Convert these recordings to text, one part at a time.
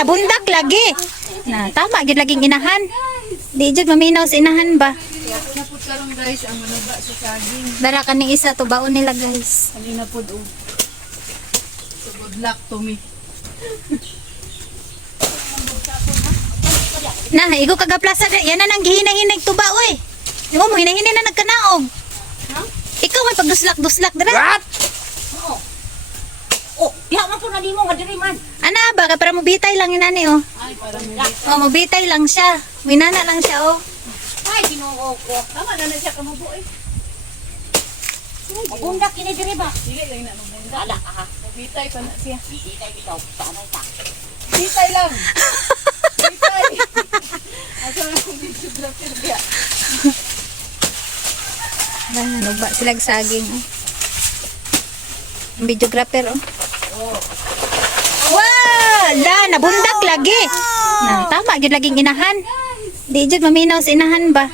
nabundak lagi. Na tama gid laging inahan. Di jud maminaw sa inahan ba. Napod karon guys ang manuba sa saging. Dara kaning isa to baon nila guys. Kanina pod og. So good luck to me. Na, igo kaga plaza. Yan na nang gihinay-hinay tuba oy. Mo mo hinay-hinay na nagkanaog. Ikaw may pagduslak-duslak dira. What? Oh, ya man po na di mo nga diri man. Ana ba kay para mobitay lang inani oh. Ay para mo. Oh, mobitay lang siya. Winana lang siya oh. Ay Ginoo ko. Tama na siya kamubo eh. Mabundak kini diri ba? Dili lang na mabunda. Ala aha. Bitay pa na siya. Di kay bitaw paanay ta. Bitay lang. Bitay. Asa na kung video grapher dia. Ano ba sila saging oh. Videographer oh. Wala, nabundak lagi. Na tama gid laging inahan. Di jud maminaw sa inahan ba.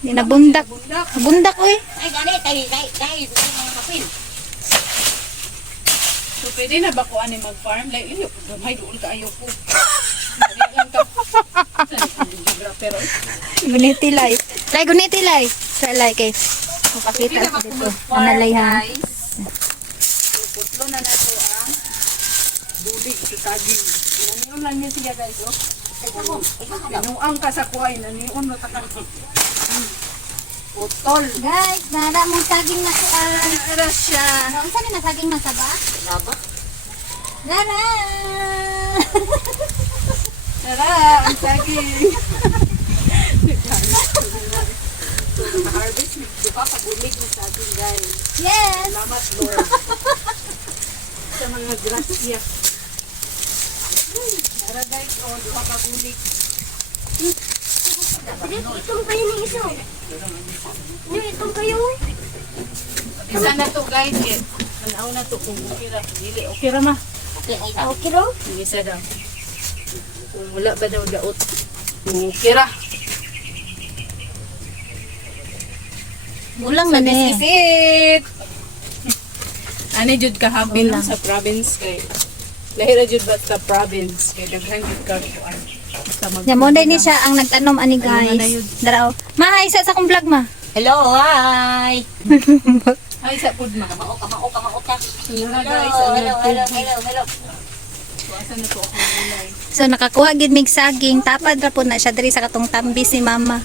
Di nabundak. Bundak oy. Ay gani kay mga kapil. So pwede na ba ko ani mag-farm? Like, iyo, gamay doon ka ayaw ko. Dali lang ka. Sa video grapher. Guniti lay. Lay guniti lay. Sa lay kay makakita ko dito. Analay ha. Putlo na nato ang bulig sa saging. Inaniyon lang niya siya guys. Oh. Pinuang ka sa kuhay. Inaniyon mo takang. Putol. Guys, nara mong saging na sa Ara siya. Unsa ni na saging na sa ba? Laba. Nara. Tara, ang saging. Harvest di ba pabulig ng saging guys. Yes. Salamat Lord. Sa mga grasya. Tara guys, oh, di ba pabulig. Itong kayo ni iso. Itong kayo. Isa na to guys eh. Manaw na to kung okay ra. Dili, okay ra ma. Okay ay ta. Okay ro? Yung isa daw. Kung wala ba daw daot. Okay ra. Ulang na ni. Sisit! Ano jud ka happy no sa province kay lahira jud ba sa province kay daghan jud ka kuan. Sa mag- Ya mo ni siya ang nagtanom ani guys. Dara oh. Ma isa sa akong vlog ma. Hello, hi. Ay sa pud ma. Kamao ta. Hello guys, Hello. Asa na to ako gulay. So nakakuha gid mig saging, tapad ra pud na siya diri sa katong tambis ni mama.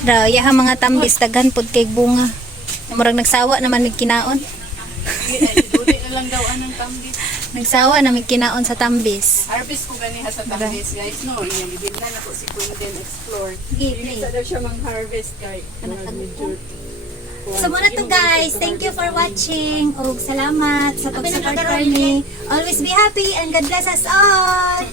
Ra yaha mga tambis daghan pud kay bunga. Murag nagsawa naman mig kinaon. Dili na lang daw anang tambis. Nagsawa na mig kinaon sa tambis. Harvest ko gani ha sa tambis guys no. Iyan gibilan ako si Quinten Explore. Gipli. Isa daw siya mang-harvest kay medyo. So muna to guys, thank you for watching. Ug salamat sa pag-support for me. Always be happy and God bless us all.